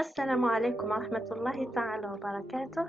السلام عليكم ورحمة الله تعالى وبركاته.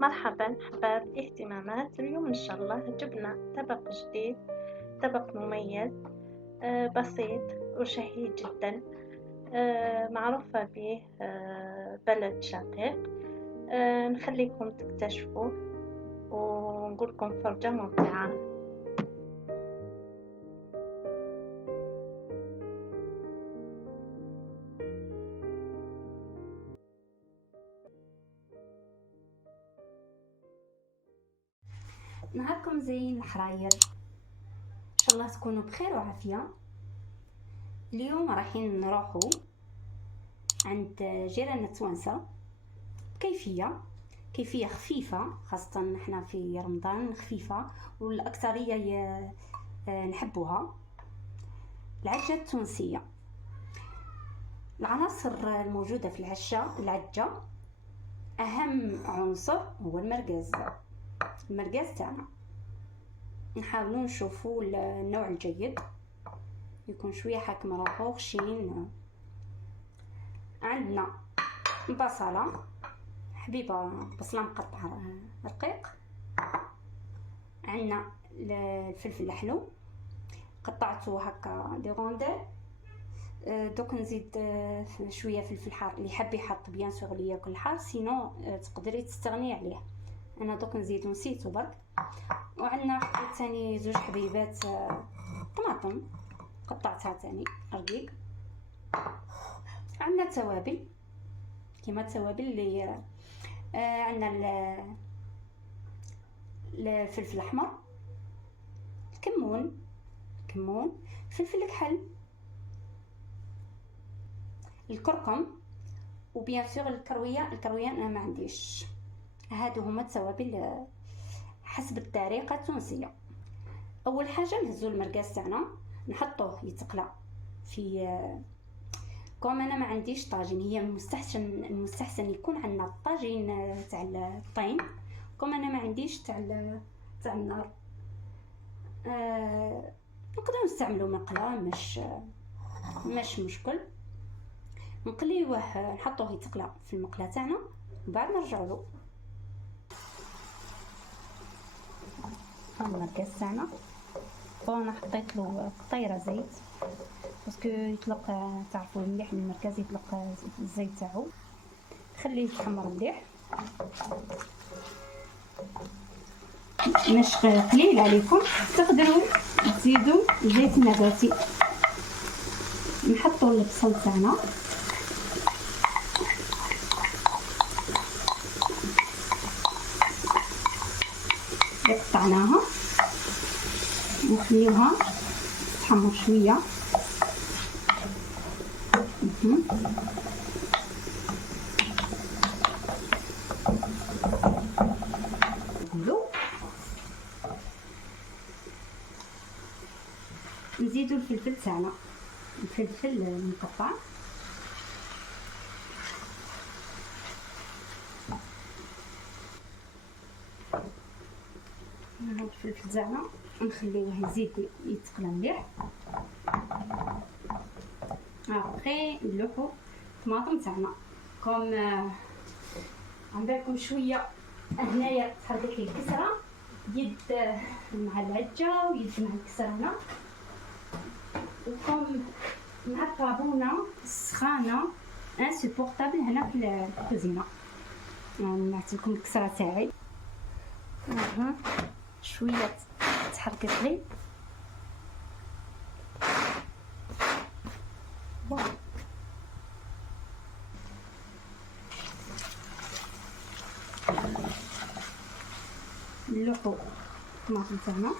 مرحبا أحباب اهتمامات. اليوم إن شاء الله جبنا طبق جديد، طبق مميز بسيط وشهي جدا، معروفة به بلد شقيق. نخليكم تكتشفوه ونقولكم فرجة ممتعة. نهاركم زين الحراير، ان شاء الله تكونوا بخير وعافيه. اليوم رايحين نروحوا عند جيراننا التوانسه كيفيه خفيفه، خاصه احنا في رمضان، خفيفه والاكثريه نحبوها. العجه التونسيه. العناصر الموجوده في العجه اهم عنصر هو المرقاز تاعنا. نحاولوا نشوفوا النوع الجيد، يكون شويه حاكم روحو خشين. عندنا بصله حبيبه، بصله مقطع رقيق. عندنا الفلفل الحلو قطعته هكا دي غوندير. دوك نزيد شويه فلفل حار، اللي يحب يحط بيان سور اللي ياكل حار، سينو تقدري تستغني عليه. انا دوك نزيدو نسيتو برك. وعندنا حطيت ثاني زوج حبيبات طماطم قطعتها ثاني رقيق. عندنا توابل كيما التوابل اللي عندنا الفلفل الاحمر، الكمون، فلفل الكحل، الكركم، وبيان سور الكرويه انا ما عنديش. هادو هما التوابل حسب الطريقه التونسيه. اول حاجه نهزو المرقاز تاعنا نحطوه يتقلى في كوم. انا ما عنديش طاجين، هي المستحسن يكون عندنا الطاجين تاع الطين. كوم انا ما عنديش تاع النار، نقدروا نستعملوا مقله، مش مشكل. نقليوه نحطوه يتقلى في المقله تاعنا، وبعد نرجعوا له المرقاز تاعنا. وانا حطيت له قطيره زيت باسكو يطلق، تعرفوا مليح المرقاز يطلق الزيت تاعو. خليه يتحمر مليح، مش قليل عليكم. تقدروا تزيدوا زيت نباتي. نحطوا البصل تاعنا، قطعناها نخليوها تحمر شويه. نزيدو الفلفل تاعنا، الفلفل المقطع. نحط الفلفل تاعنا ونخليوه يزيد يتقلى مليح. ابخي نلوحو الطماطم تاعنا. كوم عندكم شويه هنايا تحرقت لي الكسره، يد مع العجه ويد مع الكسره هنا. وكم مع الطابونه السخانه انسوبورطابل هنا في الكوزينه. نعطي لكم الكسره تاعي. شويه تحرقت لي. نلوحو الطماطم تاعنا،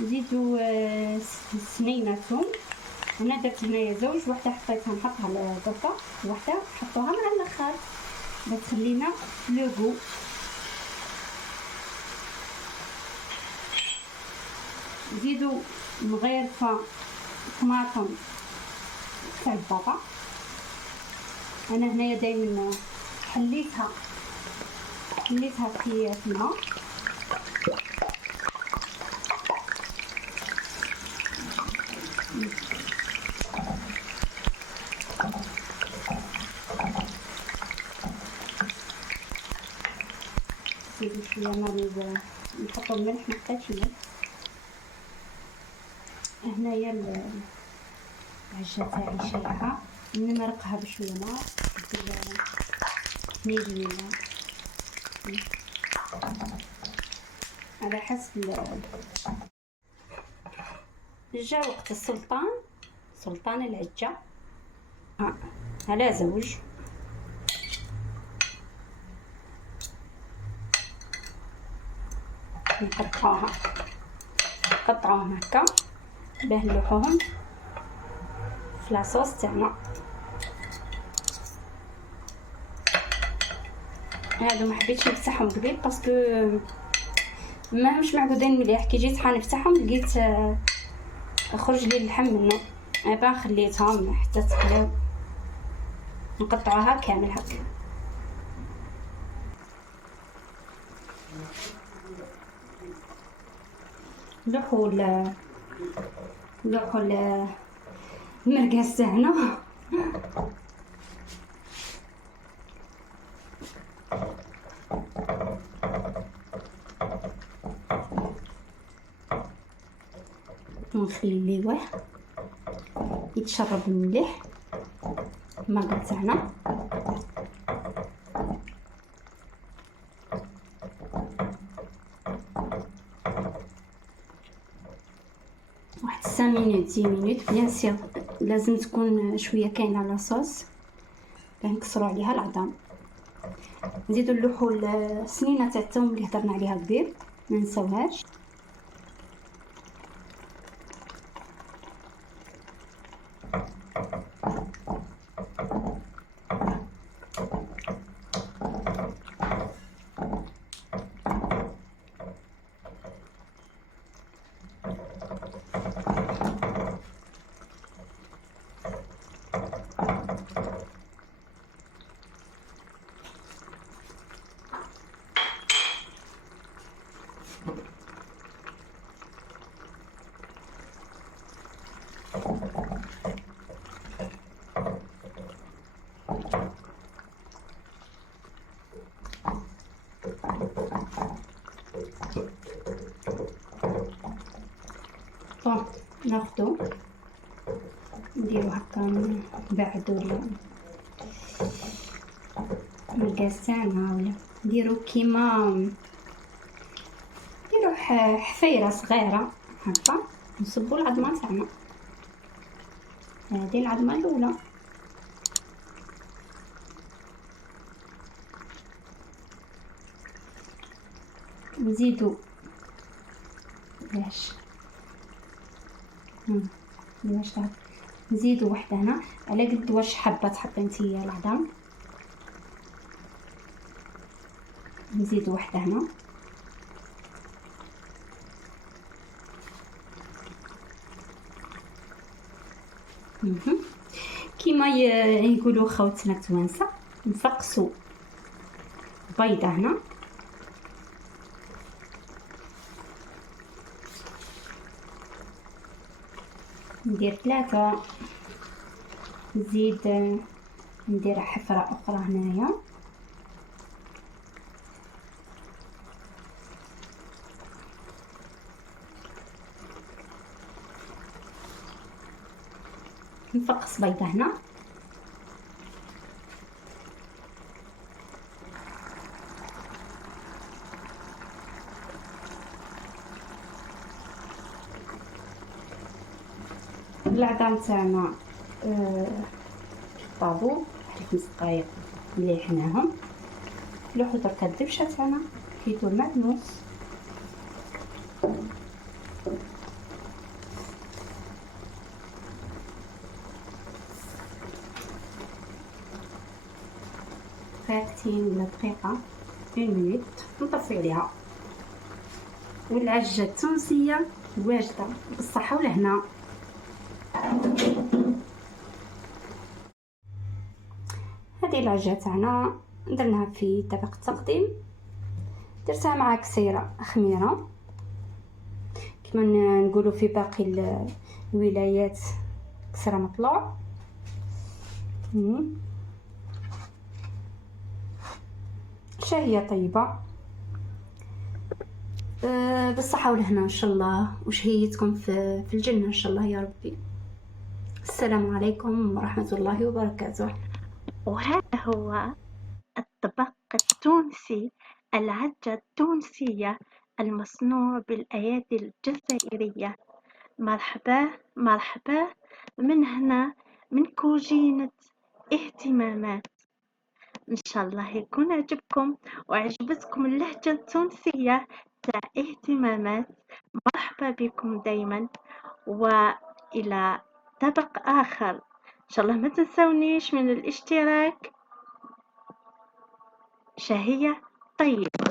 نزيدو سنينه ثوم. انا درت هنايا زوج، وحده حطيتها نحطها للدركه، وحده نحطوها مع الاخر باش تخلينا لو غو. نزيدو مغيرفه طماطم تاع البابا. انا هنايا دائما حليتها في الماء. نزيدو شويه ماء، نحطو الملح، محتاجش ملح. هنايا العجه تاعي شايعه، نمرقها بشويه ماء نيجي على حسب. جا وقت سلطان العجه على زوج. نقطعوهم هكا باه نلوحوهم في لاصوص تاعنا. هادو ما حبيتش نفتحهم قبيل باسكو ماهمش معقودين مليح. كي جيت حنفتحهم لقيت خرج لي اللحم منه، ابا خليتهم حتى تخلاو. نقطعوها كامل هكا. لوحو المرقاس تاعنا. نخليوه يتشرب مليح المرقه تاعنا. واحد 5 مينوت 10 مينوت بيان سير. لازم تكون شويه كاينه لاصوص باه نكسروا عليها العظام. نزيدو نلوحو السنينه تاع الثوم اللي هضرنا عليها قبيل، ما نساوهاش. طون ناخدو نديرو هكا، نبعدو الغاز تاعنا، ولا نديرو كيما نديرو حفيره صغيره هكا، نصبو العظمه تاعنا. هذه العظمه الاولى. نزيدو نزيدو وحده هنا على قد واش حابه تحطي نتيا العظم. نزيدو وحده هنا. كيما يقولوا خوتنا التوانسه، نفقسو بيضه هنا. ندير 3. نزيد ندير حفره اخرى هنايا. نفقس بيضه هنا. العظام تاعنا طابو واحد 5 دقائق مليحناهم. نلوحو دركا الدبشه تاعنا كيتو المعدنوس. دقيقتين ولا دقيقه 1 مينوت نطفي عليها. والعجه التونسيه واجدة بالصحة والهنا. هذه العجة تاعنا درناها في طبق التقديم، درتها مع كسيرة خميرة كما نقولوا في باقي الولايات، كسيرة مطلوع. شهية طيبة، بالصحة والهنا إن شاء الله، وشهيتكم في الجنة إن شاء الله يا ربي. السلام عليكم ورحمة الله وبركاته. وهذا هو الطبق التونسي، العجة التونسية المصنوع بالأيادي الجزائرية. مرحبا مرحبا من هنا، من كوجينة اهتمامات. إن شاء الله يكون عجبكم وعجبتكم اللهجة التونسية تاع اهتمامات. مرحبا بكم دايما، وإلى طبق آخر إن شاء الله. ما تنسونيش من الاشتراك. شهية طيبة.